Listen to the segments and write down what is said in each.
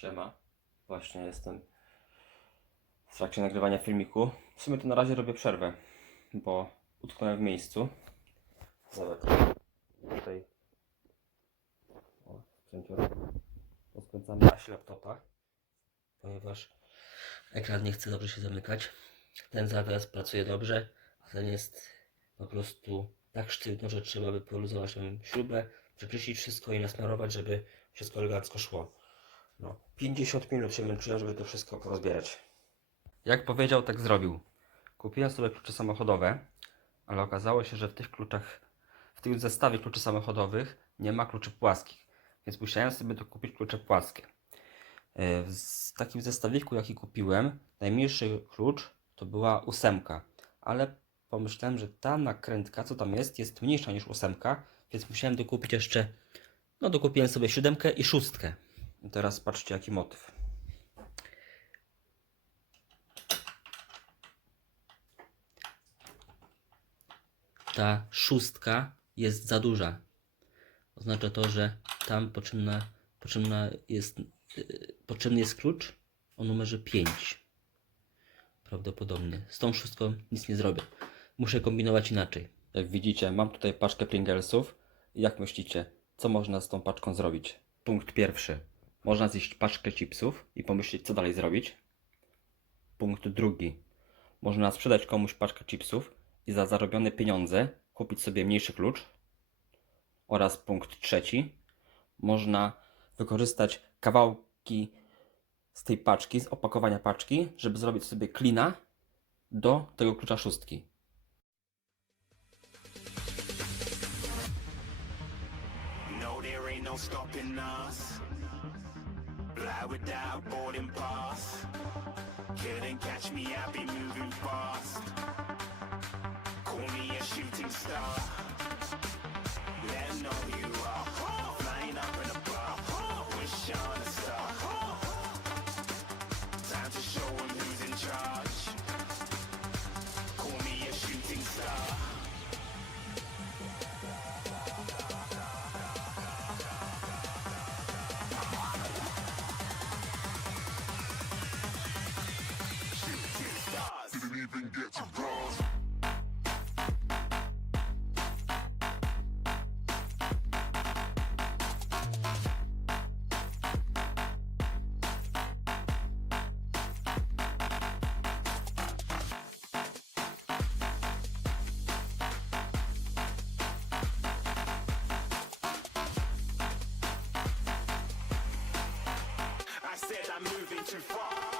Siema. Właśnie jestem w trakcie nagrywania filmiku. W sumie to na razie robię przerwę, bo utknąłem w miejscu. Zobacz. Tutaj o, rozkręcamy aś laptopa, ponieważ ekran nie chce dobrze się zamykać. Ten zawias pracuje dobrze, a ten jest po prostu tak sztywno, że trzeba by poluzować tą śrubę, przeczyścić wszystko i nasmarować, żeby wszystko elegancko szło. No, 50 minut się męczyłem, żeby to wszystko porozbierać. Jak powiedział, tak zrobił. Kupiłem sobie klucze samochodowe, ale okazało się, że w tych kluczach, w tym zestawie kluczy samochodowych nie ma kluczy płaskich, więc musiałem sobie dokupić klucze płaskie. E, W takim zestawiku, jaki kupiłem, najmniejszy klucz to była ósemka, ale pomyślałem, że ta nakrętka, co tam jest, jest mniejsza niż ósemka, więc musiałem dokupić jeszcze, no dokupiłem sobie siódemkę i szóstkę. Teraz patrzcie jaki motyw. Ta szóstka jest za duża. Oznacza to, że tam potrzebna, potrzebna jest, yy, potrzebny jest klucz o numerze 5. Prawdopodobnie. Z tą szóstką nic nie zrobię. Muszę kombinować inaczej. Jak widzicie, mam tutaj paczkę Pringlesów. Jak myślicie, co można z tą paczką zrobić? Punkt pierwszy. Można zjeść paczkę chipsów i pomyśleć, co dalej zrobić. Punkt drugi. Można sprzedać komuś paczkę chipsów i za zarobione pieniądze kupić sobie mniejszy klucz. Oraz punkt trzeci. Można wykorzystać kawałki z tej paczki, z opakowania paczki, żeby zrobić sobie klina do tego klucza szóstki. No, Fly without boarding pass. Couldn't catch me, I be moving fast. Call me a shooting star. Let know you are. Said I'm moving too far.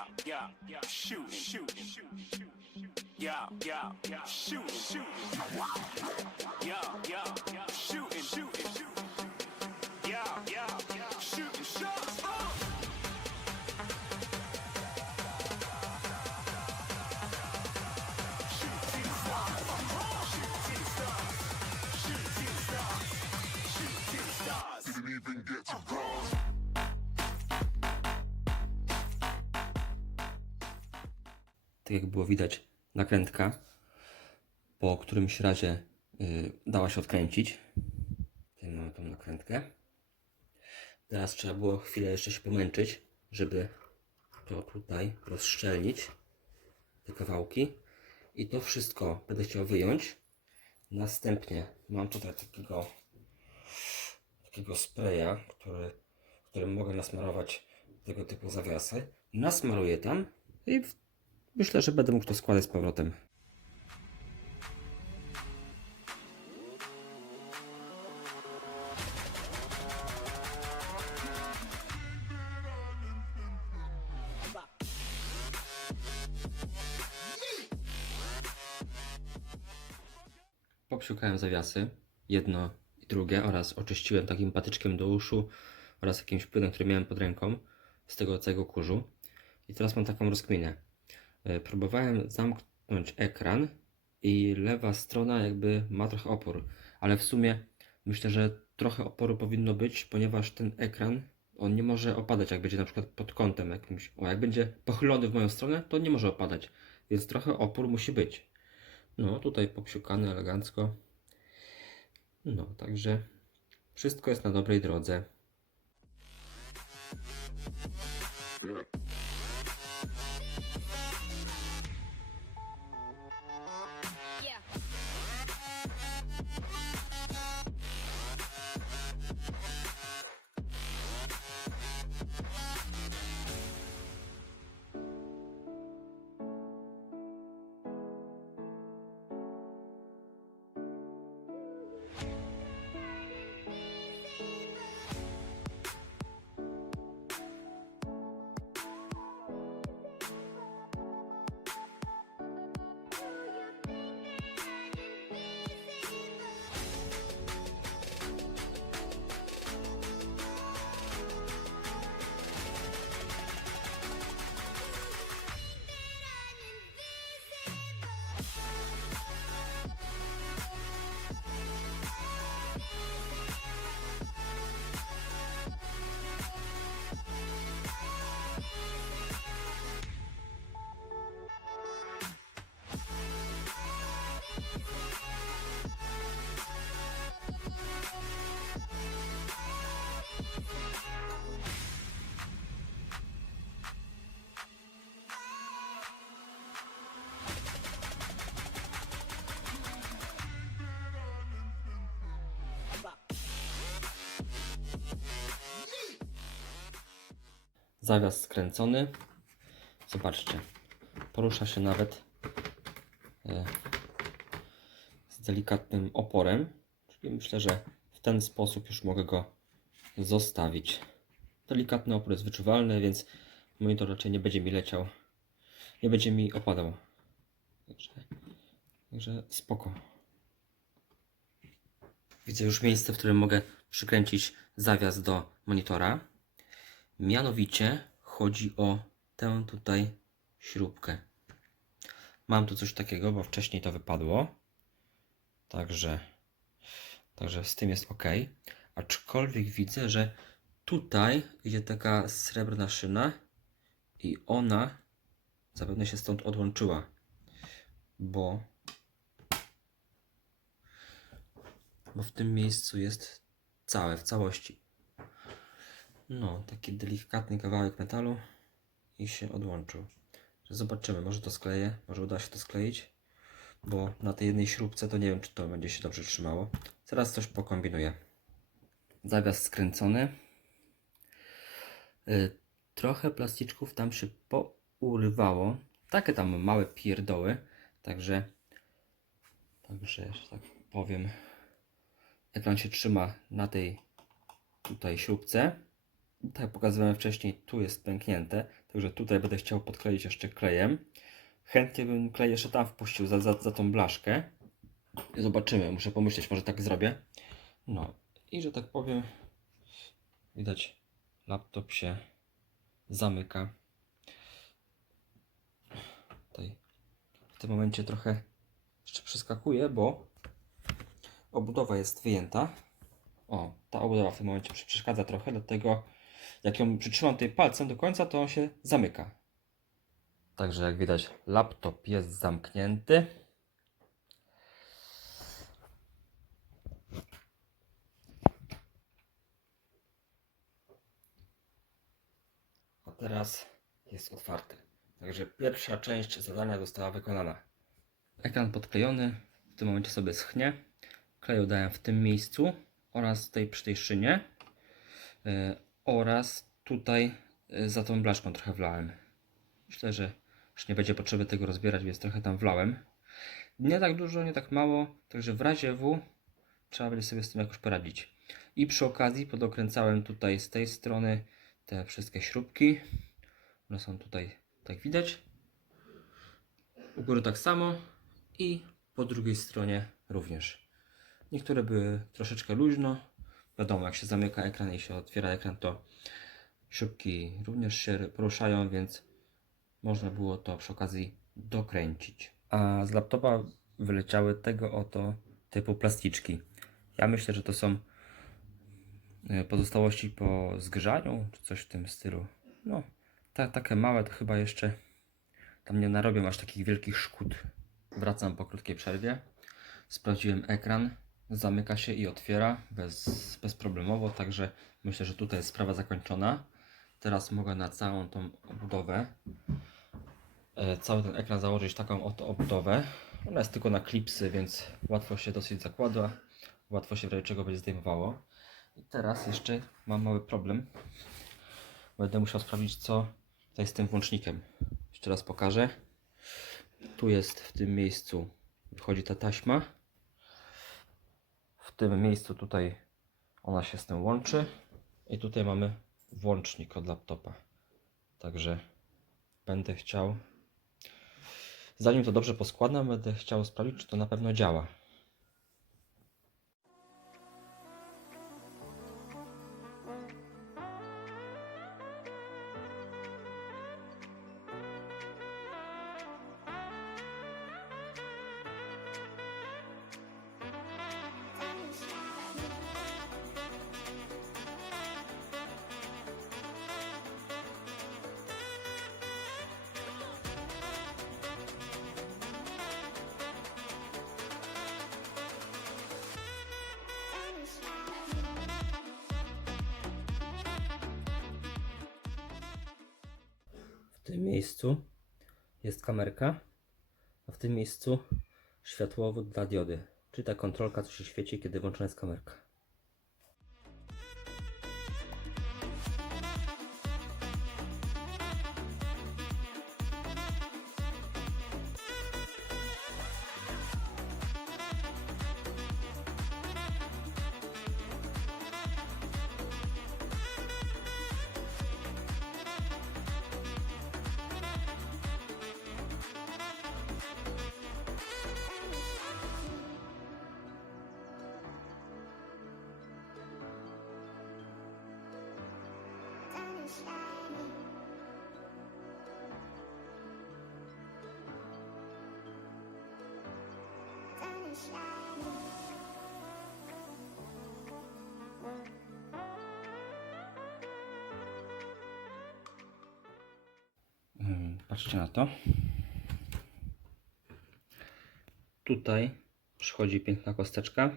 Yeah, yeah, yeah, shoot, shoot, shoot, shoot. Yeah, yeah, yeah, shooting, shooting. Yeah, yeah, yeah, shooting, shooting. Yeah, yeah, yeah, shooting shots. Tak jak było widać, nakrętka po którymś razie y, dała się odkręcić. Tutaj mamy tą nakrętkę. Teraz trzeba było chwilę jeszcze się pomęczyć, żeby to tutaj rozszczelnić. te kawałki. I to wszystko będę chciał wyjąć. Następnie mam tutaj takiego takiego spraya, który, którym mogę nasmarować tego typu zawiasy. Nasmaruję tam i myślę, że będę mógł to składać z powrotem. Popsiukałem zawiasy, jedno i drugie, oraz oczyściłem takim patyczkiem do uszu oraz jakimś płynem, który miałem pod ręką z tego całego kurzu. I teraz mam taką rozkminę. E, Próbowałem zamknąć ekran i lewa strona jakby ma trochę opór, ale w sumie myślę, że trochę oporu powinno być, ponieważ ten ekran on nie może opadać, jak będzie na przykład pod kątem jakimś. O, jak będzie pochylony w moją stronę, to nie może opadać, więc trochę opór musi być. No, tutaj popsiukane elegancko. No, także wszystko jest na dobrej drodze. Zawias skręcony. Zobaczcie, porusza się nawet e, z delikatnym oporem. Czyli myślę, że w ten sposób już mogę go zostawić. Delikatny opór jest wyczuwalny, więc monitor raczej nie będzie mi leciał, nie będzie mi opadał. Także, także spoko. Widzę już miejsce, w którym mogę przykręcić zawias do monitora. Mianowicie chodzi o tę tutaj śrubkę. Mam tu coś takiego, bo wcześniej to wypadło. Także, także z tym jest ok. Aczkolwiek widzę, że tutaj idzie taka srebrna szyna i ona zapewne się stąd odłączyła, bo, bo w tym miejscu jest całe, w całości. No, taki delikatny kawałek metalu i się odłączył. Zobaczymy, może to skleję, może uda się to skleić, bo na tej jednej śrubce to nie wiem, czy to będzie się dobrze trzymało. Zaraz coś pokombinuję. Zawias skręcony. Y, trochę plasticzków tam się pourywało. Takie tam małe pierdoły, także także, że tak powiem, ekran się trzyma na tej tutaj śrubce tak jak pokazywałem wcześniej, tu jest pęknięte, także tutaj będę chciał podkleić jeszcze klejem. Chętnie bym klej jeszcze tam wpuścił za, za, za tą blaszkę. Zobaczymy, muszę pomyśleć, może tak zrobię. No i że tak powiem, widać, laptop się zamyka. Tutaj w tym momencie trochę jeszcze przeskakuje, bo obudowa jest wyjęta. O, ta obudowa w tym momencie przeszkadza trochę, dlatego jak ją przytrzymam tutaj palcem do końca, to on się zamyka. Także jak widać, laptop jest zamknięty. A teraz jest otwarty. Także pierwsza część zadania została wykonana. Ekran podklejony, w tym momencie sobie schnie. Kleju dałem w tym miejscu oraz tutaj przy tej szynie e, oraz tutaj e, za tą blaszką trochę wlałem. Myślę, że już nie będzie potrzeby tego rozbierać, więc trochę tam wlałem. Nie tak dużo, nie tak mało, także w razie W trzeba będzie sobie z tym jakoś poradzić. I przy okazji podokręcałem tutaj z tej strony te wszystkie śrubki. One są tutaj, tak widać. U góry tak samo i po drugiej stronie również. Niektóre były troszeczkę luźno. Wiadomo, jak się zamyka ekran i się otwiera ekran, to śrubki również się poruszają, więc można było to przy okazji dokręcić. A z laptopa wyleciały tego oto typu plasticzki. Ja myślę, że to są e, pozostałości po zgrzaniu, czy coś w tym stylu. No, ta, takie małe to chyba jeszcze tam nie narobią aż takich wielkich szkód. Wracam po krótkiej przerwie. Sprawdziłem ekran. Zamyka się i otwiera bez, bezproblemowo, także myślę, że tutaj jest sprawa zakończona. Teraz mogę na całą tą obudowę, e, cały ten ekran założyć taką oto obudowę. Ona jest tylko na klipsy, więc łatwo się dosyć zakłada, łatwo się w razie czego będzie zdejmowało. I teraz jeszcze mam mały problem. Będę musiał sprawdzić, co tutaj z tym włącznikiem. Jeszcze raz pokażę. Tu jest w tym miejscu, wchodzi ta taśma. Tym miejscu tutaj ona się z tym łączy. I tutaj mamy włącznik od laptopa. Także będę chciał, zanim to dobrze poskładam, będę chciał sprawdzić, czy to na pewno działa. Tym miejscu jest kamerka, a w tym miejscu światłowód dla diody, czyli ta kontrolka, co się świeci, kiedy włączona jest kamerka. Patrzcie na to. Tutaj przychodzi piękna kosteczka,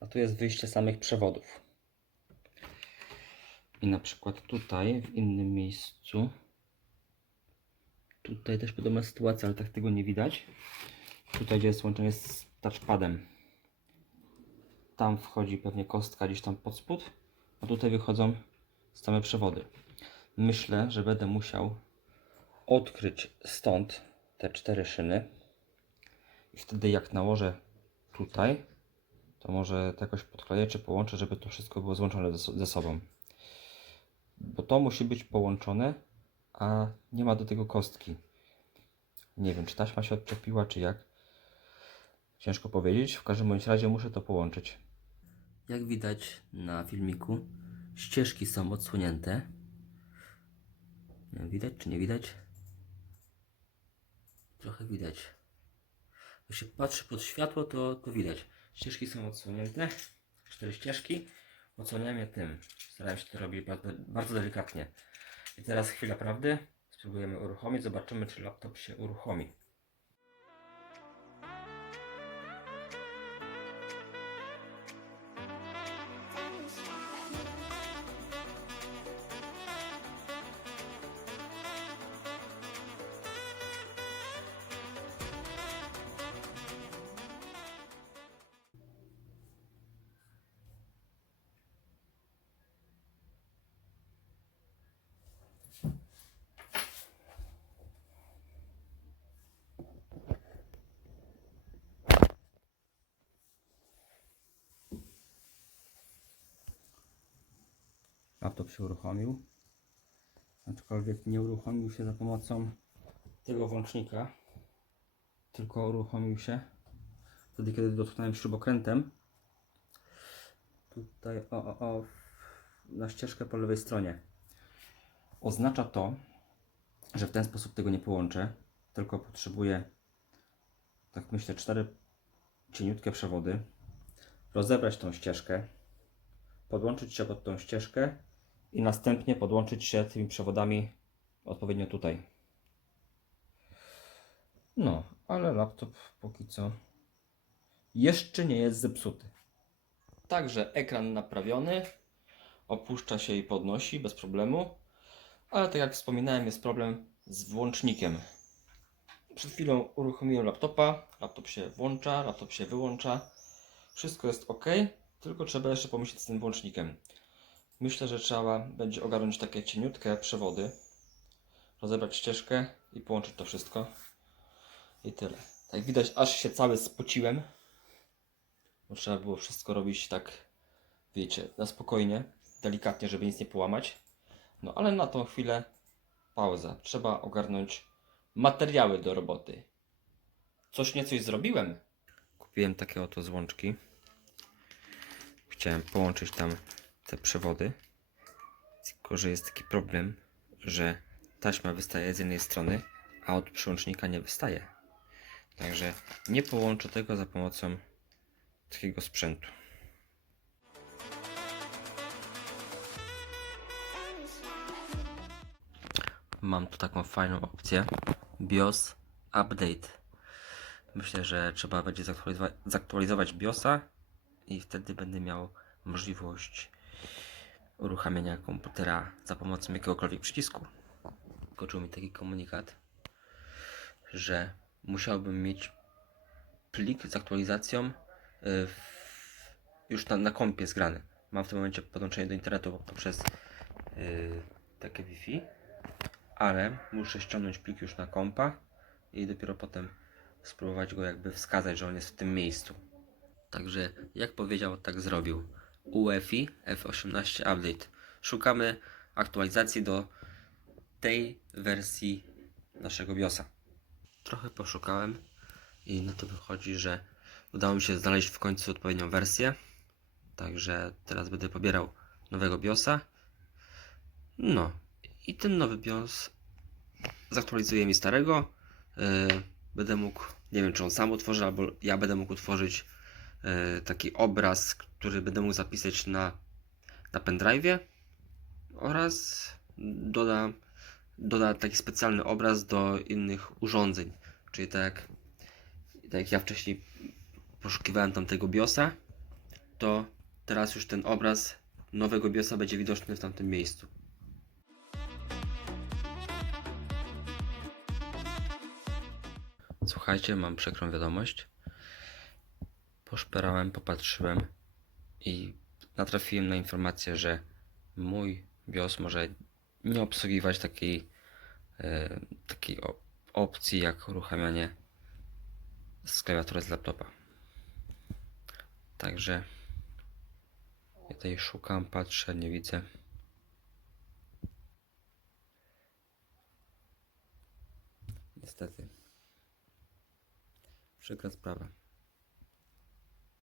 a tu jest wyjście samych przewodów. I na przykład tutaj, w innym miejscu, tutaj też podobna sytuacja, ale tak tego nie widać. Tutaj, gdzie jest łączenie z touchpadem, tam wchodzi pewnie kostka gdzieś tam pod spód, a tutaj wychodzą same przewody. Myślę, że będę musiał odkryć stąd te cztery szyny i wtedy jak nałożę tutaj, to może to jakoś podkleję czy połączę, żeby to wszystko było złączone ze, sobą. Bo to musi być połączone, a nie ma do tego kostki. Nie wiem, czy taśma się odczepiła, czy jak. Ciężko powiedzieć. W każdym bądź razie muszę to połączyć. Jak widać na filmiku, ścieżki są odsłonięte. Nie wiem, widać czy nie widać? Trochę widać. Jak się patrzy pod światło, to, to widać. Ścieżki są odsłonięte. Cztery ścieżki. Odsłaniam je tym. Starałem się to robić bardzo, bardzo delikatnie. I teraz chwila prawdy. Spróbujemy uruchomić. Zobaczymy, czy laptop się uruchomi. Laptop się uruchomił. Aczkolwiek nie uruchomił się za pomocą tego włącznika, tylko uruchomił się wtedy, kiedy dotknąłem śrubokrętem. Tutaj, o, o, o, na ścieżkę po lewej stronie. Oznacza to, że w ten sposób tego nie połączę, tylko potrzebuję, tak myślę, cztery cieniutkie przewody, rozebrać tą ścieżkę, podłączyć się pod tą ścieżkę i następnie podłączyć się tymi przewodami odpowiednio tutaj. No, ale laptop póki co jeszcze nie jest zepsuty. Także ekran naprawiony, opuszcza się i podnosi bez problemu, ale tak jak wspominałem jest problem z włącznikiem. Przed chwilą uruchomiłem laptopa, laptop się włącza, laptop się wyłącza, wszystko jest ok, tylko trzeba jeszcze pomyśleć z tym włącznikiem. Myślę, że trzeba będzie ogarnąć takie cieniutkie przewody, rozebrać ścieżkę i połączyć to wszystko. I tyle. Jak widać, aż się cały spociłem, bo trzeba było wszystko robić tak, wiecie, na spokojnie, delikatnie, żeby nic nie połamać. No ale na tą chwilę pauza. Trzeba ogarnąć materiały do roboty. Coś niecoś zrobiłem. Kupiłem takie oto złączki. Chciałem połączyć tam te przewody. Tylko, że jest taki problem, że taśma wystaje z jednej strony, a od przyłącznika nie wystaje. Także nie połączę tego za pomocą takiego sprzętu. Mam tu taką fajną opcję BIOS Update. Myślę, że trzeba będzie zaktualizować, zaktualizować BIOSa i wtedy będę miał możliwość uruchamiania komputera za pomocą jakiegokolwiek przycisku. Skoczył mi taki komunikat, że musiałbym mieć plik z aktualizacją y, w, już na, na kompie zgrany. Mam w tym momencie podłączenie do internetu poprzez y, takie Wi-Fi, ale muszę ściągnąć plik już na kompa i dopiero potem spróbować go jakby wskazać, że on jest w tym miejscu. Także jak powiedział, tak zrobił. UEFI F18 Update. Szukamy aktualizacji do tej wersji naszego BIOSa. Trochę poszukałem i na to wychodzi, że udało mi się znaleźć w końcu odpowiednią wersję. Także teraz będę pobierał nowego BIOSa. No i ten nowy BIOS zaktualizuje mi starego. Yy, będę mógł, nie wiem czy on sam utworzy, albo ja będę mógł utworzyć taki obraz, który będę mógł zapisać na, na pendrive'ie oraz doda, doda taki specjalny obraz do innych urządzeń. Czyli tak jak, tak jak ja wcześniej poszukiwałem tamtego BIOSa, to teraz już ten obraz nowego BIOSa będzie widoczny w tamtym miejscu. Słuchajcie, mam przekrą wiadomość. Poszperałem, popatrzyłem i natrafiłem na informację, że mój BIOS może nie obsługiwać takiej, e, takiej opcji jak uruchamianie z z laptopa. Także ja tutaj szukam, patrzę, nie widzę. Niestety. Przykra sprawa.